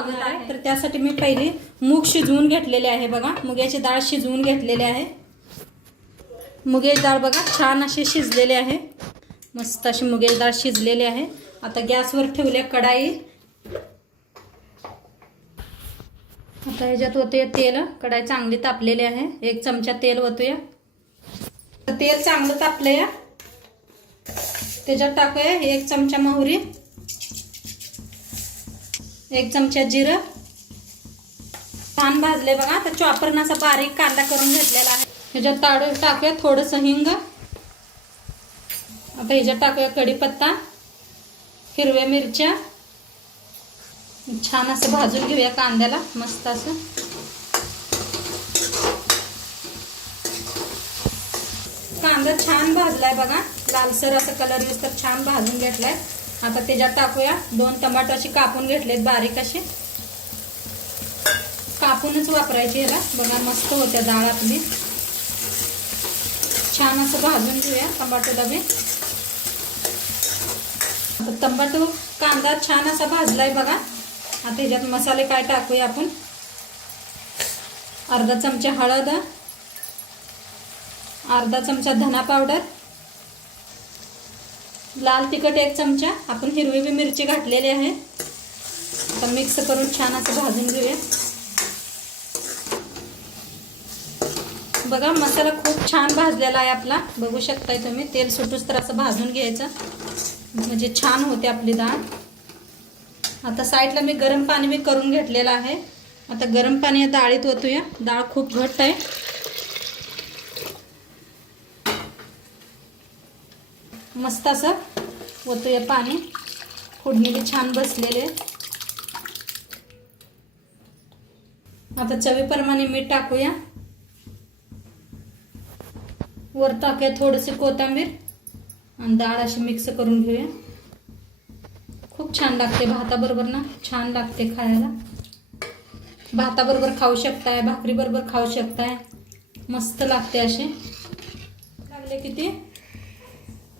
स्वागत आहे. तर त्यासाठी मी पहिले मूग शिजवून घेतलेले आहे बघा. मुगाची डाळ शिजवून घेतलेली आहे. मुगाची डाळ बघा छान अशी शिजलेली आहे. मस्त अशी मुगाची डाळ शिजलेली आहे. आता गॅसवर ठेवले कढाई. आता ह्याच्यात होते तेल. कढाई चांगली तापलेली आहे. एक चमचा तेल होतोया तेल चांगलं तापलं या त्याच्यात टाकूया एक चमचा मोहरी. एक चमचा जिरं. छान भाजले बघा. आता चॉपरनं असा बारीक कांदा करून घेतलेला आहे. ह्याच्यात ताडू टाकूया थोडंसं हिंग. आता ह्याच्यात टाकूया कढीपत्ता हिरव्या मिरच्या. छान असं भाजून घेऊया कांद्याला. मस्त असं. कांदा छान भाजलाय बघा. लालसर असं कलर तर छान भाजून घेतलाय. आता त्याच्यात टाकूया. दोन टमाटो असे कापून घेतलेत बारीक असे. कापूनच वापरायचे ह्याला बघा मस्त होत्या डाळ आपली. छान असं भाजून घेऊया टमाटो डबे. आता टमाटो कांदा छान असा भाजलाय बघा. आता ह्याच्यात मसाले काय टाकूया आपण? अर्धा चमचा हळद. अर्धा चमचा धना पावडर. लाल तिखट एक चमचा. आपण हिरवी बी मिरची घातलेली आहे. आता मिक्स करून छान असं भाजून घेऊया. बघा मसाला खूप छान भाजलेला आहे आपला. बघू शकताय तुम्ही तेल सुटूच तर असं भाजून घ्यायचं. म्हणजे छान होते आपली डाळ आता साईडला मी गरम पाणी मी करून घेतलेलं आहे. आता गरम पाणी या डाळीत ओतूया. डाळ खूप घट्ट आहे. मस्त असं ओतूया पाणी. फोडणी बी छान बसलेले. आता चवीप्रमाणे मीठ टाकूया. वर टाकूया थोडीशी कोथिंबीर आणि डाळ अशी मिक्स करून घेऊया. खूप छान लागते भाताबरोबर ना? छान लागते खायला. भाताबरोबर खाऊ शकताय भाकरीबरोबर खाऊ शकताय. मस्त लागते असे. लागले किती?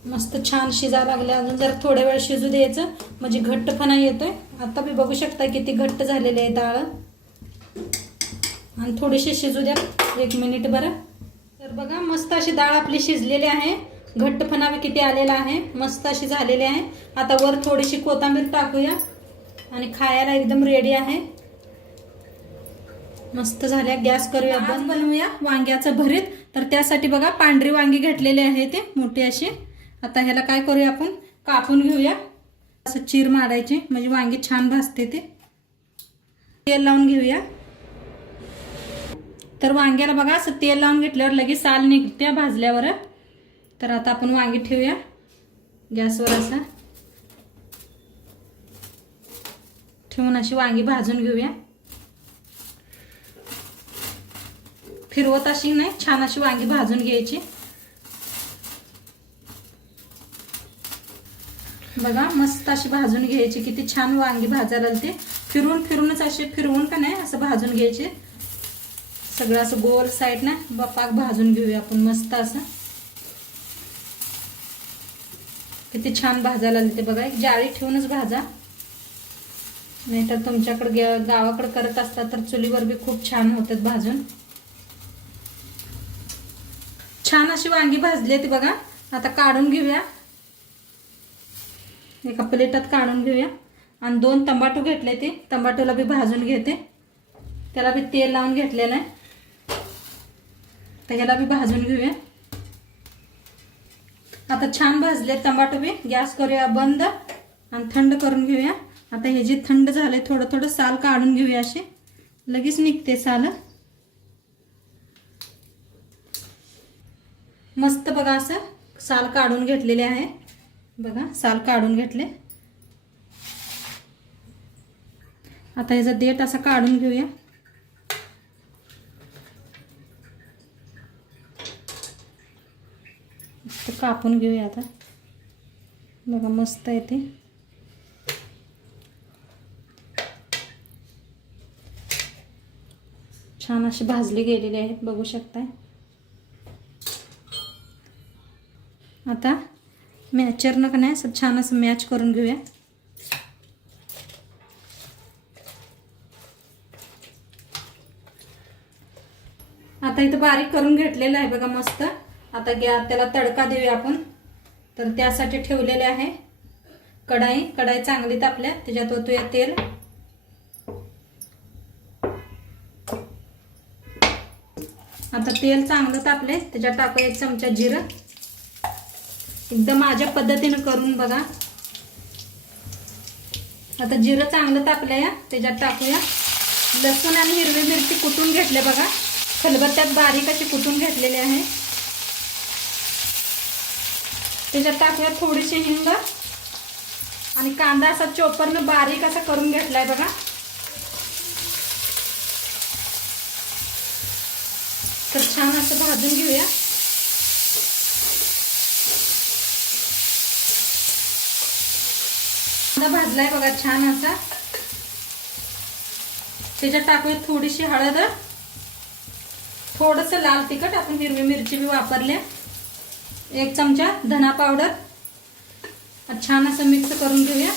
मस्त छान शिजा लागले अजून जर थोड्या वेळ शिजू द्यायचं. म्हणजे घट्टपणा येतोय. आता मी बघू शकता किती घट्ट झालेले आहे डाळ. आणि थोडीशी शिजू द्या. एक मिनिट बरं. तर बघा मस्त अशी डाळ आपली शिजलेली आहे. घट्टपणा किती आलेला आहे. मस्त अशी झालेली आहे. आता वर थोडीशी कोथिंबीर टाकूया. आणि खायला एकदम रेडी आहे. मस्त झाल्या. गॅस करूया बंद. बनवूया वांग्याचं भरीत. तर त्यासाठी बघा पांढरी वांगी घेतलेली आहे ते. मोठी अशी. आता ह्याला काय करूया आपण? कापून घेऊया. असं चीर मारायची म्हणजे वांगी छान भाजते ते. तेल लावून घेऊया. तर वांग्याला बघा असं तेल लावून घेतल्यावर लगेच साल निघत्या भाजल्यावर. तर आता आपण वांगी ठेवूया. गॅसवर असा. ठेवून अशी वांगी भाजून घेऊया. फिरवत अशी नाही छान अशी वांगी भाजून घ्यायची. बघा मस्त अशी भाजून घ्यायची किती छान वांगी भाजायला ते फिरून फिरूनच असे फिरवून का नाही असं भाजून घ्यायचे. सगळं असं गोल साईड ना पाक भाजून घेऊया आपण मस्त असं. किती छान भाजायला ते बघा एक जाळी ठेवूनच भाजा. नाहीतर तुमच्याकडे गावाकडे करत असतात तर चुलीवर बी खूप छान होतात भाजून. छान अशी वांगी भाजली ती बघा आता काढून घेऊया. एका प्लेटात काढून घेऊया. आणि दोन तंबाटू घेतले ते. तंबाटूला बी भाजून घेते. त्याला बी तेल लावून घेतलेलं आहे. तर ह्याला बी भाजून घेऊया. आता छान भाजले टमाटो बी. गॅस करूया बंद आणि थंड करून घेऊया. आता हे जे थंड झाले थोडं थोडं साल काढून घेऊया असे. लगेच निघते साल. मस्त बघा असं साल काढून घेतलेले आहे. बघा साल काढून घेतले. आता ह्याचा देठ असा काढून घेऊया. कापून घेऊया आता. बघा मस्त आहे ते. छान अशी भाजले गेलेले आहेत बघू शकताय. आता मॅचरनं का नाही? असं छान असं मॅच करून घेऊया. आता इथं बारीक करून घेतलेलं आहे बघा मस्त. आता घ्या त्याला तडका देऊया आपण. तर त्यासाठी ठेवलेले आहे. कढाई कढाई चांगली तापल्या. त्याच्यात ओतूया तेल. आता तेल चांगलं तापले त्याच्यात टाकूया एक चमचा जिरं. एकदम माझ्या पद्धतीनं करून बघा. आता जिरं चांगलं तापलं या त्याच्यात टाकूया. लसूण आणि हिरवी मिरची कुटून घेतले बघा. खलबत्त्यात बारीक अशी कुटून घेतलेली आहे. त्याच्यात टाकूया थोडीशी हिंग. आणि कांदा असा चोपरनं बारीक असा करून घेतलाय बघा. तर छान असं भाजून घेऊया. कांदा भाजलाय बघा छान असा त्याच्यात टाकूया थोडीशी हळद. थोडस लाल तिखट आपण हिरवी मिरची बी वापरल्या. एक चमचा धना पावडर. छान असं मिक्स करून घेऊया.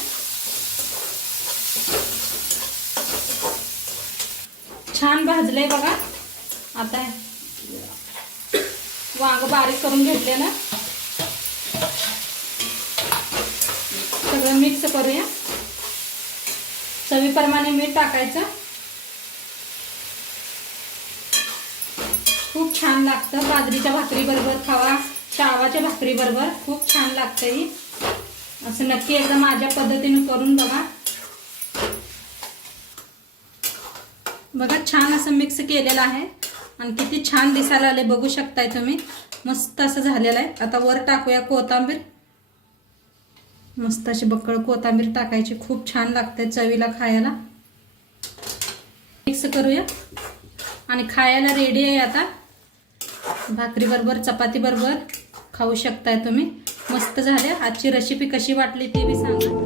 छान भाजलंय बघा. आता वांग बारीक करून घेतले ना. सगळं मिक्स करूया. चवीप्रमाणे मीठ टाकायचं. खूप छान लागतं बाजरीच्या भाकरी बरोबर खावा. शावाच्या भाकरी बरोबर खूप छान लागतं ही. असं नक्की एकदा माझ्या पद्धतीने करून बघा. बघा छान असं मिक्स केलेलं आहे. आणि किती छान दिसायला आले बघू शकताय तुम्ही. मस्त असं झालेलं आहे. आता वर टाकूया कोथांबीर. मस्त अशी बक्कळ कोथिंबीर टाकायची. खूप छान लागते चवीला खायला. मिक्स करूया. आणि खायला रेडी आहे आता. भाकरी बरोबर चपाती बरोबर खाऊ शकताय तुम्ही. मस्त झाल्या. आजची रेसिपी कशी वाटली ती बी सांगा.